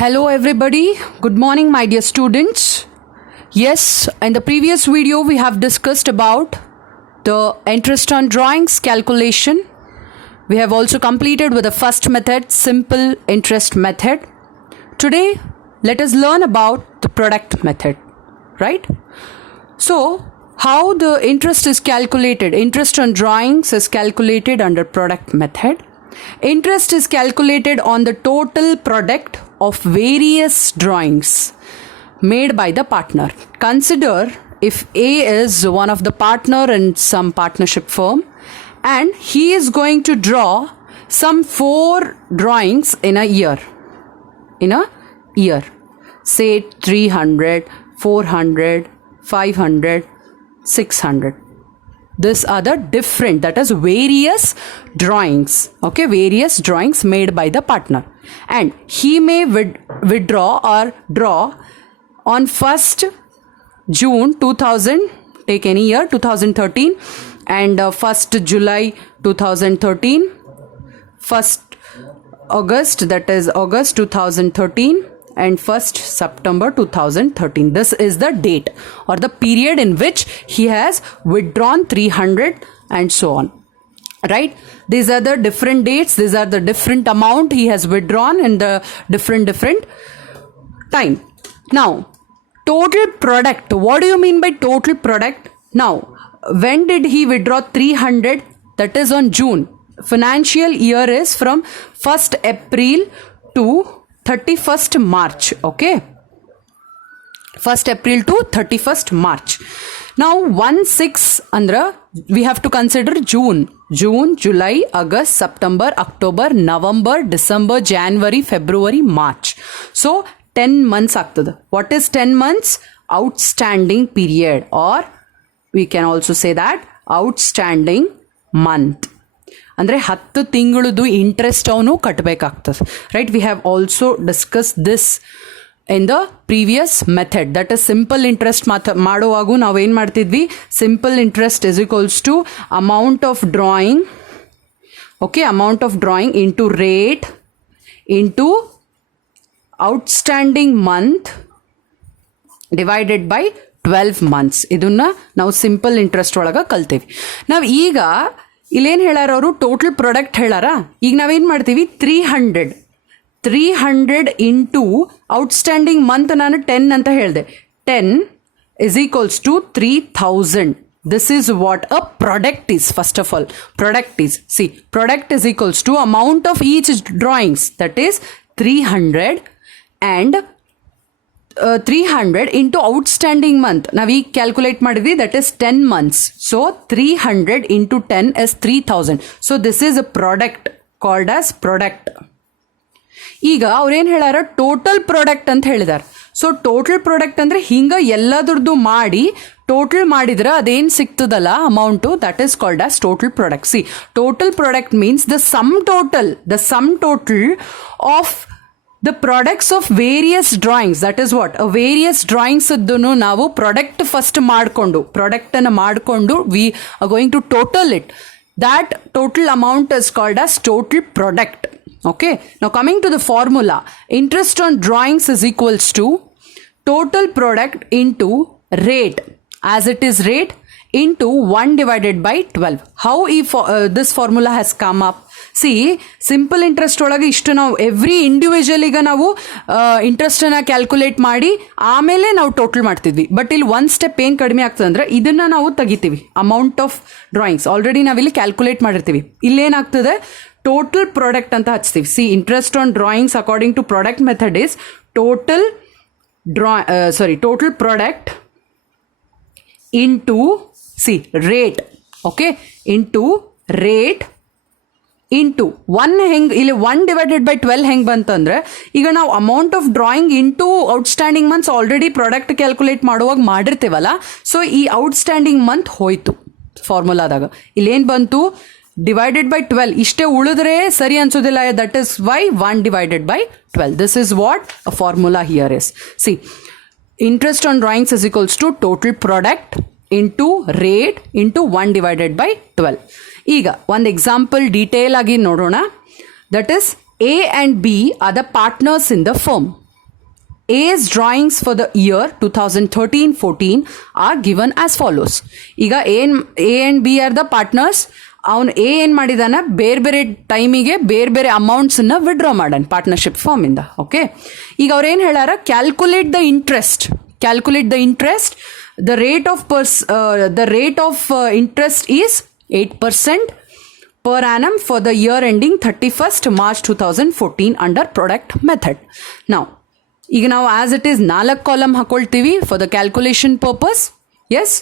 Hello everybody, good morning my dear students. Yes, in the previous video we have discussed about the interest on drawings calculation. We have also completed with the first method, simple interest method. Today let us learn about the product method, right? So how the interest is calculated, interest on drawings is calculated under product method. Interest is calculated on the total product of various drawings made by the partner. Consider if A is one of the partner in some partnership firm and he is going to draw some 4 drawings in a year. Say 300, 400, 500, 600. These are the different, that is various drawings, okay, various drawings made by the partner. And he may withdraw or draw on 1st June 2000, take any year, 2013, and 1st July 2013, 1st August, that is August 2013, and 1st September 2013. This is the date or the period in which he has withdrawn 300 and so on. Right? These are the different dates. These are the different amount he has withdrawn in the different time. Now, total product. What do you mean by total product? Now, when did he withdraw 300? That is on June. Financial year is from 1st April to 31st March, okay? 1st April to 31st March. Now, 1/6 andra, we have to consider June, July, August, September, October, November, December, January, February, March. So, 10 months ಆಗ್ತದೆ. What is 10 months? Outstanding period, or we can also say that outstanding month. ಅಂದರೆ 10 ತಿಂಗಳದು interest ಅವನು ಕಟ್ಟಬೇಕಾಗ್ತದೆ, right? We have also discuss this in the previous method. That is simple interest ಮಾಡುವಾಗೂ ನಾವೇನು ಮಾಡ್ತಿದ್ವಿ? Simple interest is equals to amount of drawing, okay, amount of drawing into rate into outstanding month divided by 12 months. ಇದನ್ನ ನಾವು simple interest ಒಳಗೆ ಕಲ್ತೀವಿ. ನಾವು ಈಗ ಇಲ್ಲೇನು ಹೇಳಾರ ಅವರು? ಟೋಟಲ್ ಪ್ರಾಡಕ್ಟ್ ಹೇಳಾರ. ಈಗ ನಾವೇನು ಮಾಡ್ತೀವಿ? 300 ಇಂಟು ಔಟ್ಸ್ಟ್ಯಾಂಡಿಂಗ್ ಮಂತ್ ನಾನು 10 ಅಂತ ಹೇಳಿದೆ. 10 is equals to 3000. This is what a product is. First of all, product is, see, product is equals to amount of each drawings, that is 300, and 300 into outstanding month. Now we calculate ಮಾಡಿದ್ವಿ, that is 10 months. So 300 into 10 is 3000. So this is a product called as product. ಈಗ ಅವ್ರೇನು ಹೇಳಾರ? Total product ಅಂತ ಹೇಳಿದಾರೆ. So total product ಅಂದರೆ ಹಿಂಗೆ ಎಲ್ಲದ್ರದ್ದು ಮಾಡಿ ಟೋಟಲ್ ಮಾಡಿದ್ರೆ ಅದೇನು ಸಿಗ್ತದಲ್ಲ amount, that is called as total product. C, total product means the sum total of the products of various drawings. That is what? Various drawings ಅದ್ದನ್ನು ನಾವು ಪ್ರಾಡಕ್ಟ್ ಫಸ್ಟ್ ಪ್ರಾಡಕ್ಟನ್ನು ಮಾಡಿಕೊಂಡು we are going to total it. That total amount is called as total product. Okay. Now coming to the formula, interest on drawings is equals to total product into rate, as it is rate, into 1 divided by 12. How this formula has come up? C, simple interest ಒಳಗೆ ಇಷ್ಟು ನಾವು ಎವ್ರಿ ಇಂಡಿವಿಜುವಲಿಗೆ ನಾವು ಇಂಟ್ರೆಸ್ಟನ್ನು ಕ್ಯಾಲ್ಕುಲೇಟ್ ಮಾಡಿ ಆಮೇಲೆ ನಾವು ಟೋಟಲ್ ಮಾಡ್ತಿದ್ವಿ. ಬಟ್ ಇಲ್ಲಿ ಒಂದು ಸ್ಟೆಪ್ ಏನು ಕಡಿಮೆ ಆಗ್ತದೆ ಅಂದರೆ ಇದನ್ನು ನಾವು ತೆಗಿತೀವಿ. ಅಮೌಂಟ್ ಆಫ್ ಡ್ರಾಯಿಂಗ್ಸ್ ಆಲ್ರೆಡಿ ನಾವಿಲ್ಲಿ ಕ್ಯಾಲ್ಕುಲೇಟ್ ಮಾಡಿರ್ತೀವಿ. ಇಲ್ಲೇನಾಗ್ತದೆ? ಟೋಟಲ್ ಪ್ರಾಡಕ್ಟ್ ಅಂತ ಹಚ್ತೀವಿ. See, interest on drawings according to product method is total product into rate, okay, into rate into 1 ಹೆಂಗೆ ಇಲ್ಲಿ 1 divided by 12 ಹೆಂಗೆ ಬಂತಂದ್ರೆ, ಈಗ ನಾವು amount of drawing into outstanding months already product calculate ಮಾಡುವಾಗ ಮಾಡಿರ್ತೀವಲ್ಲ. ಸೊ ಈ ಔಟ್ಸ್ಟ್ಯಾಂಡಿಂಗ್ ಮಂತ್ ಹೋಯ್ತು ಫಾರ್ಮುಲಾದಾಗ. ಇಲ್ಲೇನು ಬಂತು? Divided by 12. ಇಷ್ಟೇ ಉಳಿದ್ರೆ ಸರಿ ಅನ್ಸೋದಿಲ್ಲ. That is why 1 divided by 12. This is what a formula here is. See, interest on drawings is equals to total product into rate into 1 divided by 12. ಈಗ ಒಂದು ಎಕ್ಸಾಂಪಲ್ ಡೀಟೇಲ್ ಆಗಿ ನೋಡೋಣ. That is A and B are the partners in the firm. A's drawings for the year 2013-14 are given as follows. ಈಗ A and B are the partners. ಅವನು ಎ ಏನು ಮಾಡಿದಾನೆ, ಬೇರೆ ಬೇರೆ ಟೈಮಿಗೆ ಬೇರೆ ಬೇರೆ ಅಮೌಂಟ್ಸನ್ನ ವಿಡ್ರಾ ಮಾಡಾನ ಪಾರ್ಟ್ನರ್ಶಿಪ್ ಫಾರ್ಮಿಂದ. ಓಕೆ, ಈಗ ಅವ್ರು ಏನು ಹೇಳಾರ, calculate the interest. The rate of interest is 8% per annum for the year ending 31st March 2014 under product method. Now, ಈಗ ನಾವು ಆಸ್ ಇಟ್ ಈಸ್ 4 ಕಾಲಮ್ ಹಾಕೊಳ್ತೀವಿ for the calculation purpose. Yes,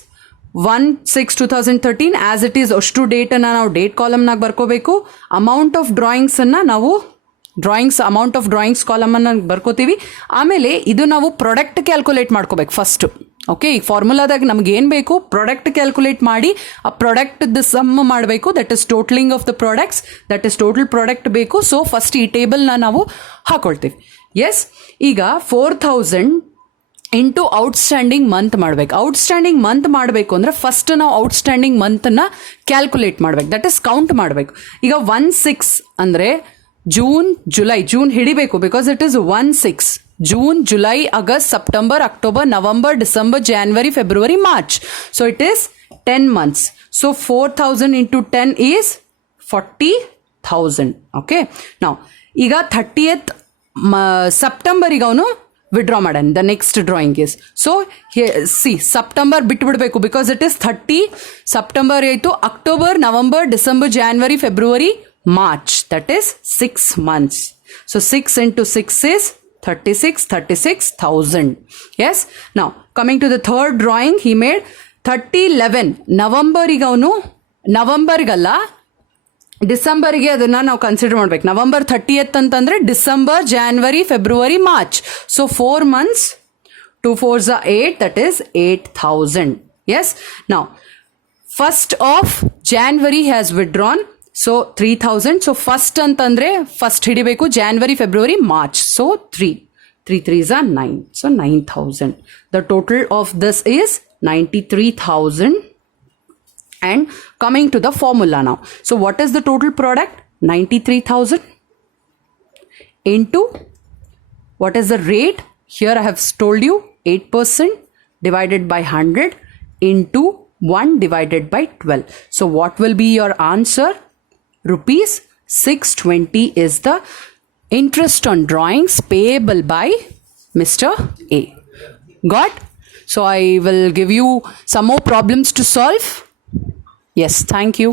1/6/2013 as it is ಅಷ್ಟು ಡೇಟನ್ನು ನಾವು date ಕಾಲಮ್ನಾಗ ಬರ್ಕೋಬೇಕು. Amount of ಡ್ರಾಯಿಂಗ್ಸನ್ನು ನಾವು ಅಮೌಂಟ್ ಆಫ್ ಡ್ರಾಯಿಂಗ್ಸ್ ಕಾಲಮನ್ನು ಬರ್ಕೋತೀವಿ. ಆಮೇಲೆ ಇದು ನಾವು ಪ್ರಾಡಕ್ಟ್ ಕ್ಯಾಲ್ಕುಲೇಟ್ ಮಾಡ್ಕೋಬೇಕು ಫಸ್ಟು. ಓಕೆ, ಈ ಫಾರ್ಮುಲಾದಾಗ ನಮ್ಗೆ ಏನು ಬೇಕು, ಪ್ರಾಡಕ್ಟ್ ಕ್ಯಾಲ್ಕುಲೇಟ್ ಮಾಡಿ ಆ ಪ್ರಾಡಕ್ಟ್ದ ಸಮ್ ಮಾಡಬೇಕು. That is totaling of the products, that is total product ಬೇಕು. ಸೊ ಫಸ್ಟ್ ಈ ಟೇಬಲ್ನ ನಾವು ಹಾಕೊಳ್ತೀವಿ. ಎಸ್, ಈಗ 4000 ಇಂಟು ಔಟ್ಸ್ಟ್ಯಾಂಡಿಂಗ್ ಮಂತ್ ಮಾಡಬೇಕು. ಔಟ್ಸ್ಟ್ಯಾಂಡಿಂಗ್ ಮಂತ್ ಮಾಡಬೇಕು ಅಂದರೆ ಫಸ್ಟ್ ನಾವು ಔಟ್ಸ್ಟ್ಯಾಂಡಿಂಗ್ ಮಂತನ್ನು ಕ್ಯಾಲ್ಕುಲೇಟ್ ಮಾಡಬೇಕು, ದಟ್ ಇಸ್ ಕೌಂಟ್ ಮಾಡಬೇಕು. ಈಗ 1/6 ಅಂದರೆ ಜೂನ್ ಹಿಡಿಬೇಕು, because it is 1/6. June, July, August, September, October, November, December, January, February, March. So it is 10 months. So 4,000 into 10 is 40,000. Okay. Now, ಈಗ 30th September ಈಗ ಅವನು ವಿಡ್ರಾ ಮಾಡಾನ. The next drawing is, so September ಬಿಟ್ಬಿಡ್ಬೇಕು, because it is 30 September ಆಯಿತು. October, November, December, January, February, March. That is 6 months. So 6 into 6 is 36,000. Yes. Now coming to the third drawing he made 30/11 ನವಂಬರಿಗೆ ಅವನು ನವಂಬರ್ಗಲ್ಲ ಡಿಸೆಂಬರ್ಗೆ ಅದನ್ನ ನಾವು ಕನ್ಸಿಡರ್ ಮಾಡ್ಬೇಕು. ನವಂಬರ್ 30th ಅಂತಂದ್ರೆ December, January, February, March. So 4 months, 2 4s are 8, that is 8,000. Yes. Now 1st of January has withdrawn, so 3,000. So first ಅಂತಂದ್ರೆ ಫಸ್ಟ್ ಹಿಡಿಬೇಕು, January, February, March. So 3 3s are 9, so 9,000. The total of this is 93,000. And coming to the formula now. So what is the total product? 93,000 into what is the rate? Here I have told you 8% divided by 100 into 1 divided by 12. So what will be your answer? Rupees 620 is the interest on drawings payable by Mr. A. Got? So I will give you some more problems to solve. Yes, thank you.